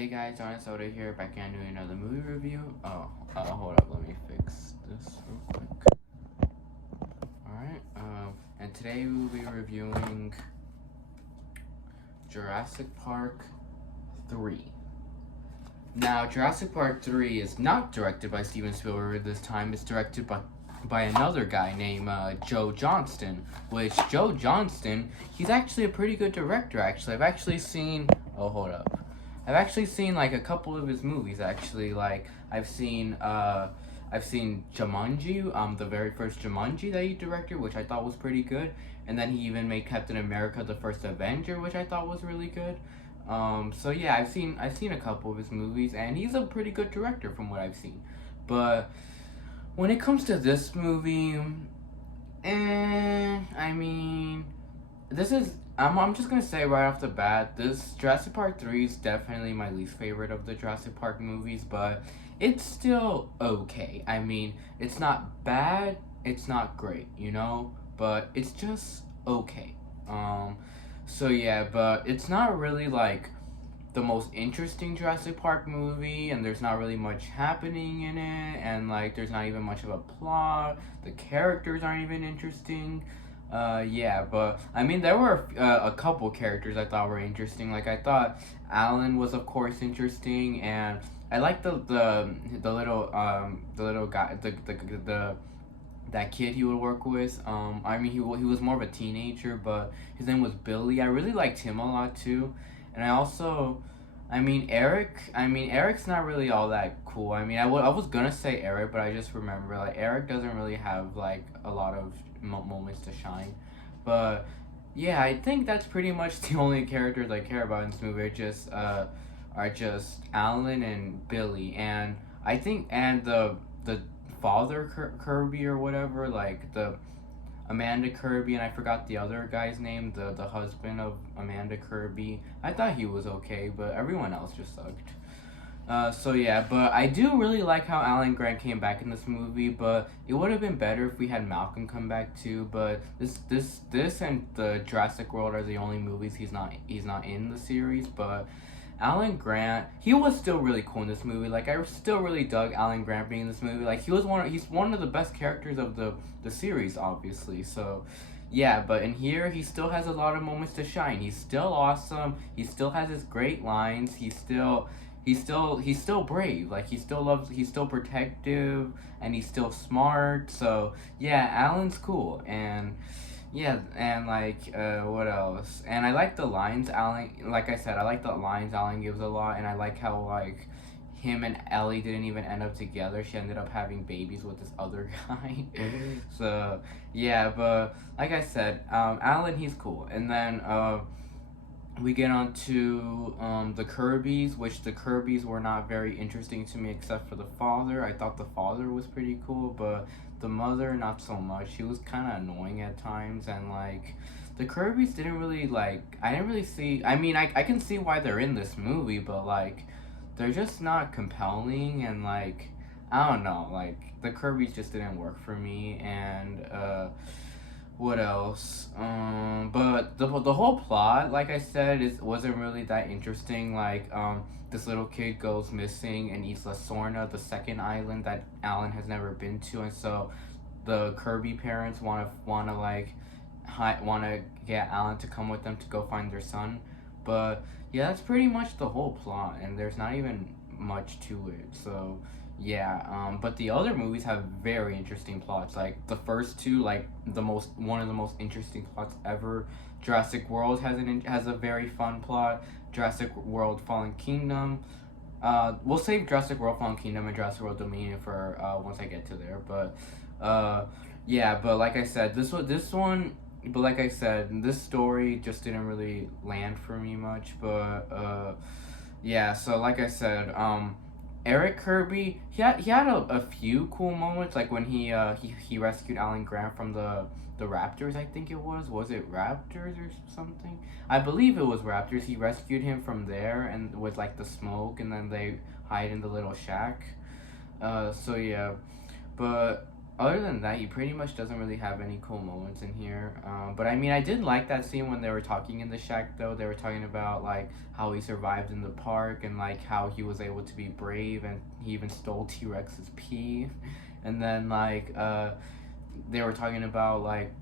Hey guys, Honest Soda here, back again doing another movie review. Hold up, let me fix this real quick. Alright, and today we will be reviewing Jurassic Park 3. Now, Jurassic Park 3 is not directed by Steven Spielberg this time, it's directed by another guy named Joe Johnston, which Joe Johnston, he's actually a pretty good director, actually. I've actually seen like a couple of his movies actually. Like I've seen Jumanji, the very first Jumanji that he directed, which I thought was pretty good. And then he even made Captain America: The First Avenger, which I thought was really good. So yeah, I've seen a couple of his movies, and he's a pretty good director from what I've seen. But when it comes to this movie, I mean, this is I'm just gonna say right off the bat, this Jurassic Park 3 is definitely my least favorite of the Jurassic Park movies, but it's still okay. I mean, it's not bad, it's not great, but it's just okay. So yeah, but it's not really like the most interesting Jurassic Park movie, and there's not really much happening in it, and like there's not even much of a plot. The characters aren't even interesting. Yeah, but I mean, there were a couple characters I thought were interesting. Like I thought Alan was of course interesting, and I like the little guy, the that kid he would work with. I mean, he was more of a teenager, but his name was Billy. I really liked him a lot too, and Eric. Eric's not really all that cool. I mean, I was gonna say Eric, but I just remember like Eric doesn't really have like a lot of moments to shine. But yeah, I think that's pretty much the only characters I care about in this movie. Are just Alan and Billy, and I think the father Kirby or whatever, like the Amanda Kirby, and I forgot the other guy's name, the husband of Amanda Kirby. I thought he was okay, but everyone else just sucked. So yeah, but I do really like how Alan Grant came back in this movie, but it would have been better if we had Malcolm come back too. But this and the Jurassic World are the only movies he's not in the series. But Alan Grant, he was still really cool in this movie. Like I still really dug Alan Grant being in this movie. Like he's one of the best characters of the series, obviously. So yeah, but in here he still has a lot of moments to shine. He's still awesome. He still has his great lines. He's still brave. Like he's still protective, and he's still smart. So yeah, Alan's cool. And yeah, and like what else? And I like the lines Alan, like I said, I like the lines Alan gives a lot, and I like how like him and Ellie didn't even end up together. She ended up having babies with this other guy. So yeah, but like I said, Alan, he's cool. And then we get on to the Kirbys, which the Kirbys were not very interesting to me except for the father. I thought the father was pretty cool, but the mother not so much. She was kind of annoying at times, and like the Kirbys didn't really like. I didn't really see. I mean, I can see why they're in this movie, but like they're just not compelling, and like I don't know, like the Kirbys just didn't work for me. And what else? But the whole plot, like I said, wasn't really that interesting. Like this little kid goes missing in Isla Sorna, the second island that Alan has never been to, and so the Kirby parents wanna get Alan to come with them to go find their son. But yeah, that's pretty much the whole plot, and there's not even much to it. So yeah, but the other movies have very interesting plots. Like the first two, like one of the most interesting plots ever. Jurassic World has a very fun plot. Jurassic World Fallen Kingdom. We'll save Jurassic World Fallen Kingdom and Jurassic World Dominion for once I get to there. But yeah, but like I said, this story just didn't really land for me much. But yeah, so like I said, Eric Kirby, he had a few cool moments, like when he rescued Alan Grant from the raptors. I think it was it raptors or something? I believe it was raptors. He rescued him from there, and with like the smoke, and then they hide in the little shack. So yeah, but other than that, he pretty much doesn't really have any cool moments in here. But I mean, I did like that scene when they were talking in the shack, though. They were talking about like how he survived in the park and like how he was able to be brave, and he even stole T Rex's pee. And then they were talking about like,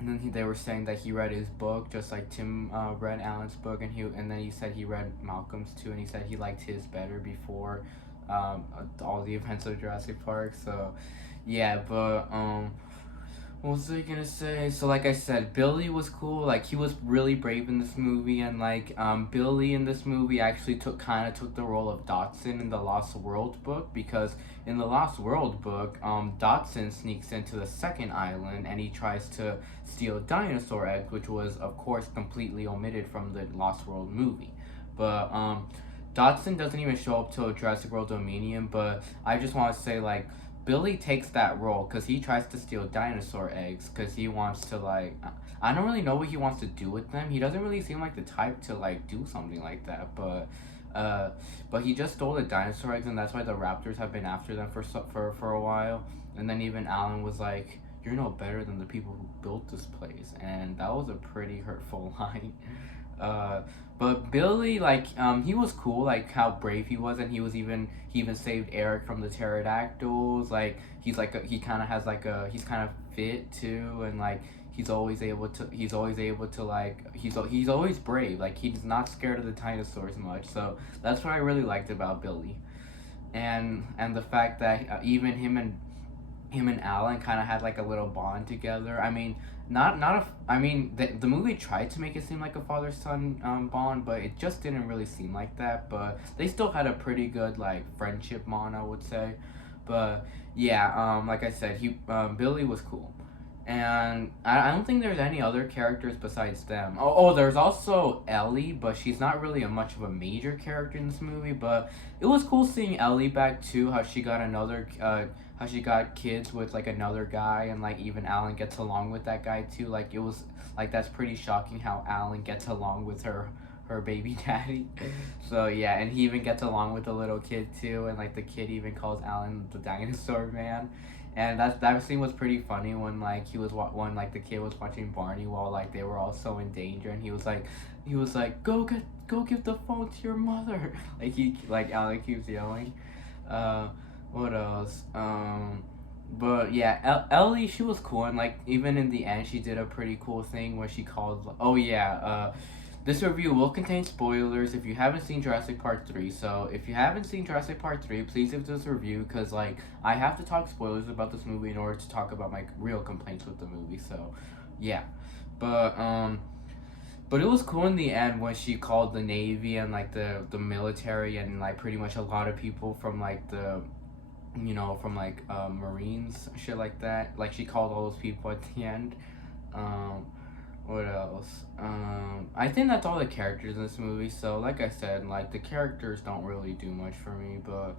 and then they were saying that he read his book just like Tim read Alan's book, and then he said he read Malcolm's too, and he said he liked his better before all the events of Jurassic Park. So yeah, but what was I gonna say? So like I said, Billy was cool. Like he was really brave in this movie, and like Billy in this movie actually took the role of Dotson in the Lost World book, because in the Lost World book, Dotson sneaks into the second island and he tries to steal dinosaur eggs, which was of course completely omitted from the Lost World movie. But Dotson doesn't even show up till Jurassic World Dominion. But I just want to say like Billy takes that role because he tries to steal dinosaur eggs because he wants to like I don't really know what he wants to do with them. He doesn't really seem like the type to like do something like that, but he just stole the dinosaur eggs, and that's why the raptors have been after them for a while. And then even Alan was like, "You're no better than the people who built this place," and that was a pretty hurtful line. Uh, but Billy, like, he was cool, like how brave he was, and he even saved Eric from the pterodactyls. Like, he kind of has like a he's kind of fit too, and like he's always brave. Like he's not scared of the dinosaurs much. So that's what I really liked about Billy, and the fact that even him and Alan kind of had like a little bond together. I mean, not a. I mean, the movie tried to make it seem like a father son bond, but it just didn't really seem like that. But they still had a pretty good like friendship bond, I would say. But yeah, like I said, he Billy was cool. And I don't think there's any other characters besides them. There's also Ellie, but she's not really much of a major character in this movie. But it was cool seeing Ellie back too. How she got kids with like another guy, and like even Alan gets along with that guy too. Like it was like that's pretty shocking how Alan gets along with her baby daddy. So yeah, and he even gets along with the little kid too, and like the kid even calls Alan the dinosaur man. And that scene was pretty funny when like when like the kid was watching Barney while like they were all so in danger, and he was like go give the phone to your mother. Like Alan keeps yelling. What else? But yeah, Ellie, she was cool, and like even in the end she did a pretty cool thing where she called. Oh yeah. This review will contain spoilers if you haven't seen Jurassic Park 3. So, if you haven't seen Jurassic Park 3, please give this review, because, like, I have to talk spoilers about this movie in order to talk about my real complaints with the movie. So, yeah. But it was cool in the end when she called the Navy and, like, the military and, like, pretty much a lot of people from, like, Marines, shit like that. Like, she called all those people at the end. What else? I think that's all the characters in this movie. So, like I said, like the characters don't really do much for me, but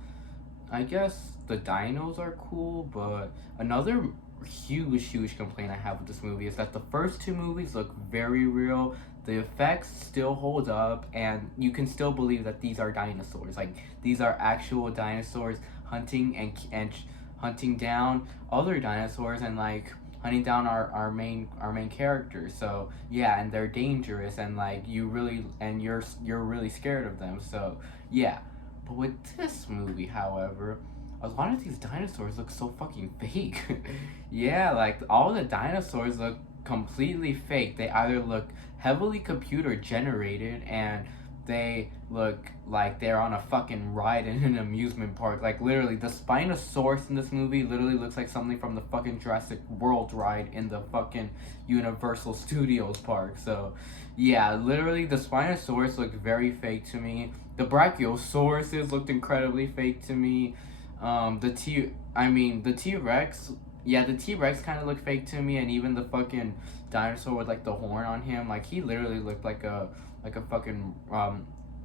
I guess the dinos are cool. But another huge complaint I have with this movie is that the first two movies look very real. The effects still hold up, and you can still believe that these are dinosaurs. Like these are actual dinosaurs hunting and hunting down other dinosaurs, and like hunting down our main characters. So yeah, and they're dangerous, and like you're really scared of them. So yeah, but with this movie, however, a lot of these dinosaurs look so fucking fake. Yeah, like all the dinosaurs look completely fake. They either look heavily computer generated, and they look like they're on a fucking ride in an amusement park. Like literally, the Spinosaurus in this movie literally looks like something from the fucking Jurassic World ride in the fucking Universal Studios park. So, yeah, literally the Spinosaurus looked very fake to me. The Brachiosauruses looked incredibly fake to me. The T Rex. Yeah, the T Rex kind of looked fake to me, and even the fucking dinosaur with like the horn on him, like he literally looked like a fucking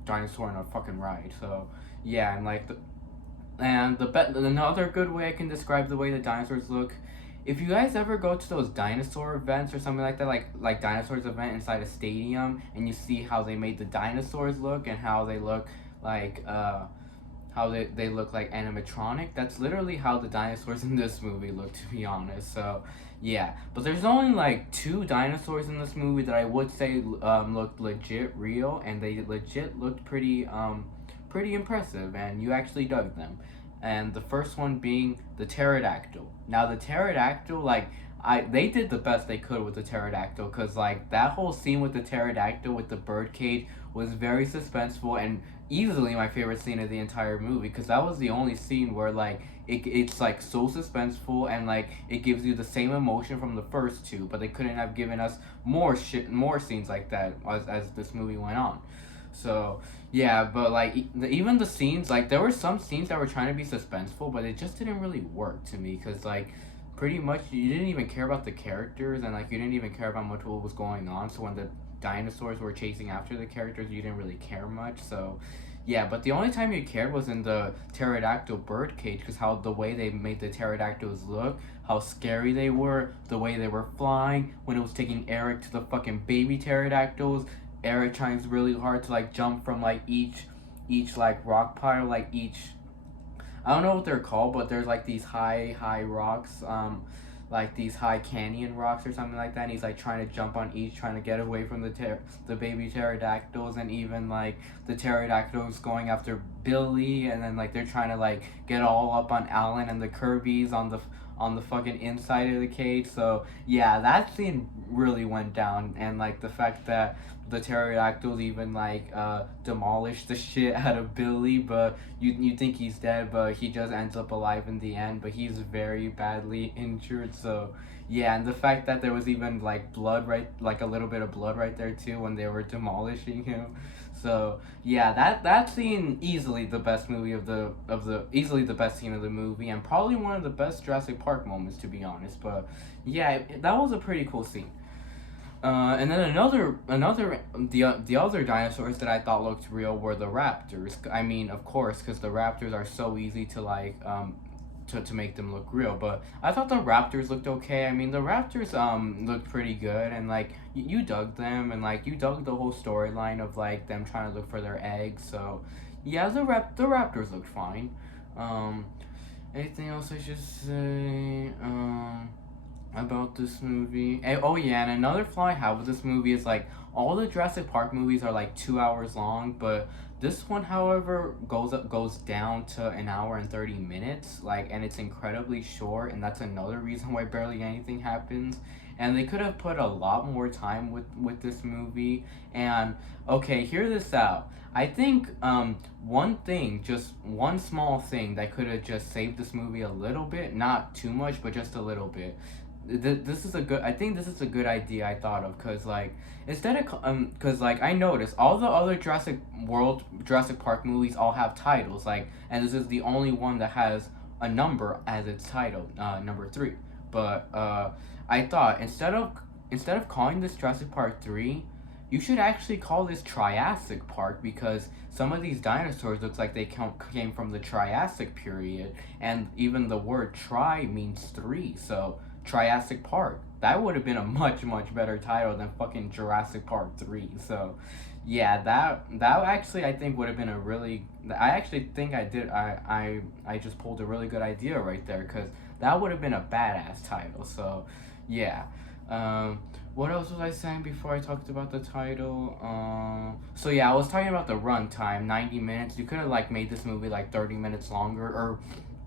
dinosaur in a fucking ride. So yeah, and like another good way I can describe the way the dinosaurs look. If you guys ever go to those dinosaur events or something like that, like dinosaurs event inside a stadium, and you see how they made the dinosaurs look and how they look like they look like animatronic. That's literally how the dinosaurs in this movie look, to be honest. So yeah, but there's only like two dinosaurs in this movie that I would say looked legit real, and they legit looked pretty impressive, and you actually dug them. And the first one being the pterodactyl. Now the pterodactyl, like, they did the best they could with the pterodactyl, because like that whole scene with the pterodactyl with the bird cage was very suspenseful, and easily my favorite scene of the entire movie, because that was the only scene where like it's like so suspenseful, and like it gives you the same emotion from the first two, but they couldn't have given us more scenes like that as this movie went on. So yeah, but like even the scenes, like there were some scenes that were trying to be suspenseful, but it just didn't really work to me, because like pretty much you didn't even care about the characters, and like you didn't even care about much what was going on. So when the dinosaurs were chasing after the characters, you didn't really care much. So yeah, but the only time you cared was in the pterodactyl bird cage, because how the way they made the pterodactyls look, how scary they were, the way they were flying when it was taking Eric to the fucking baby pterodactyls. Eric tries really hard to like jump from like each like rock pile, like each, I don't know what they're called, but there's like these high rocks, like these high canyon rocks or something like that. And he's like trying to jump on each, trying to get away from the baby pterodactyls, and even like the pterodactyls going after Billy, and then like they're trying to like get all up on Alan and the Kirby's on the fucking inside of the cage. So yeah, that scene really went down, and like the fact that the pterodactyls even like demolished the shit out of Billy, but you think he's dead, but he just ends up alive in the end, but he's very badly injured. So yeah, and the fact that there was even like blood, right, like a little bit of blood right there too when they were demolishing him. So yeah, that scene easily the best movie of the easily the best scene of the movie, and probably one of the best Jurassic Park moments, to be honest. But yeah, that was a pretty cool scene. And then the other dinosaurs that I thought looked real were the raptors. I mean, of course, because the raptors are so easy to like to make them look real. But I thought the raptors looked okay. I mean, the raptors looked pretty good, and like you dug them, and like you dug the whole storyline of like them trying to look for their eggs. So yeah, the raptors looked fine. Um, Anything else I should say? About this movie. Oh yeah, and another flaw I have with this movie is like all the Jurassic Park movies are like 2 hours long, but this one, however, goes down to an hour and 30 minutes. Like, and it's incredibly short, and that's another reason why barely anything happens. And they could have put a lot more time with this movie. And okay, hear this out. I think one thing, just one small thing that could have just saved this movie a little bit, not too much, but just a little bit. This is a good, I think this is a good idea I thought of, because like instead of because like I noticed all the other Jurassic Park movies all have titles, like, and this is the only one that has a number as its title, number 3. But I thought instead of calling this Jurassic Park 3, you should actually call this Triassic Park, because some of these dinosaurs looks like they came from the Triassic period, and even the word tri means 3. So Triassic Park. That would have been a much better title than fucking Jurassic Park 3. So yeah, that actually I think would have been a really, I actually think I just pulled a really good idea right there, cuz that would have been a badass title. So yeah. What else was I saying before I talked about the title? So yeah, I was talking about the runtime, 90 minutes. You could have like made this movie like 30 minutes longer, or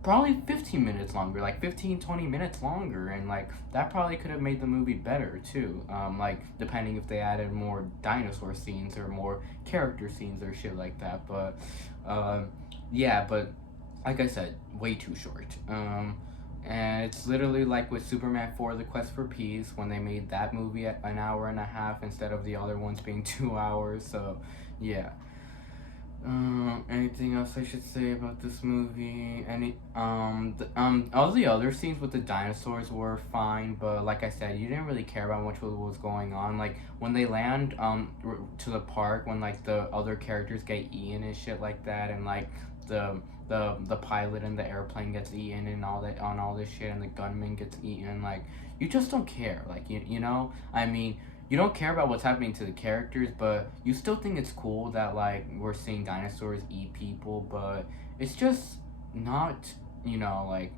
probably 15 minutes longer, like 15-20 minutes longer, and like that probably could have made the movie better too, like depending if they added more dinosaur scenes or more character scenes or shit like that. But yeah, but like I said, way too short. And it's literally like with Superman 4 The Quest for Peace, when they made that movie at an hour and a half instead of the other ones being 2 hours. So yeah. Anything else I should say about this movie? All the other scenes with the dinosaurs were fine, but like I said, you didn't really care about much what was going on. Like when they land to the park, when like the other characters get eaten and shit like that, and like the pilot and the airplane gets eaten and all that, on all this shit, and the gunman gets eaten, like you just don't care. Like you know, I mean, you don't care about what's happening to the characters, but you still think it's cool that like we're seeing dinosaurs eat people, but it's just not, like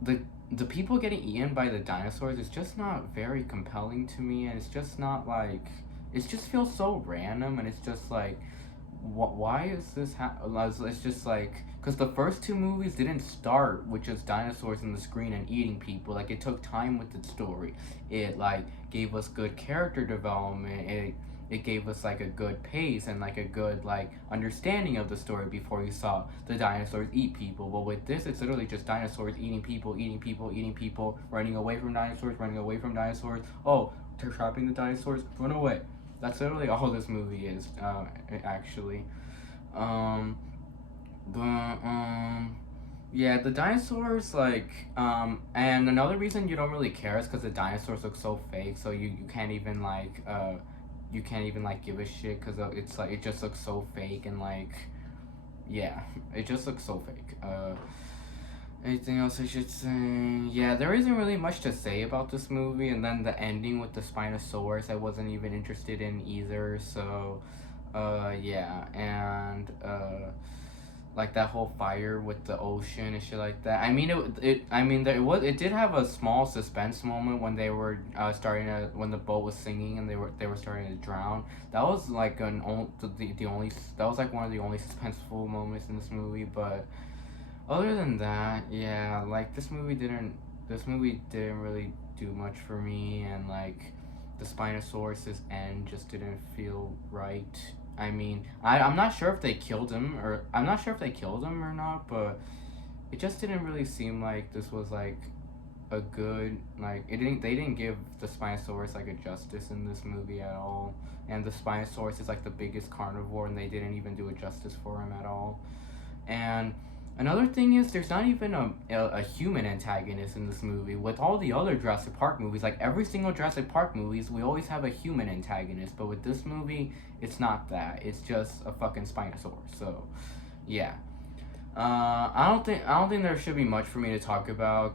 the the people getting eaten by the dinosaurs is just not very compelling to me, and it's just not like it just feels so random, and it's just like why is this it's just like because the first two movies didn't start with just dinosaurs in the screen and eating people. Like it took time with the story. It like gave us good character development. It gave us like a good pace and like a good like understanding of the story before you saw the dinosaurs eat people. But with this, it's literally just dinosaurs eating people, eating people, eating people, running away from dinosaurs, running away from dinosaurs. Oh, they're trapping the dinosaurs, run away. That's literally all this movie is, actually. Um, but yeah, the dinosaurs and another reason you don't really care is because the dinosaurs look so fake. So you can't even you can't even like give a shit because it's like it just looks so fake and like yeah, it just looks so fake. Anything else I should say? Yeah, there isn't really much to say about this movie, and then the ending with the Spinosaurus I wasn't even interested in either. So, yeah, and like that whole fire with the ocean and shit like that. I mean, it did have a small suspense moment when they were starting to when the boat was singing and they were starting to drown. That was like the only that was like one of the only suspenseful moments in this movie, but. Other than that, yeah, like this movie didn't really do much for me, and like the Spinosaurus's end just didn't feel right. I mean, I'm not sure if they killed him or I'm not sure if they killed him or not, but it just didn't really seem like this was like a good like they didn't give the Spinosaurus like a justice in this movie at all. And the Spinosaurus is like the biggest carnivore and they didn't even do a justice for him at all. And another thing is, there's not even a human antagonist in this movie. With all the other Jurassic Park movies, like every single Jurassic Park movies, we always have a human antagonist. But with this movie, it's not that. It's just a fucking Spinosaurus. So, yeah. I don't think there should be much for me to talk about.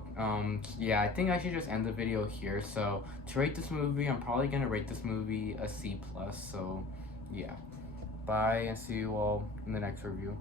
Yeah, I think I should just end the video here. So to rate this movie, I'm probably gonna rate this movie a C plus. So, yeah. Bye, and see you all in the next review.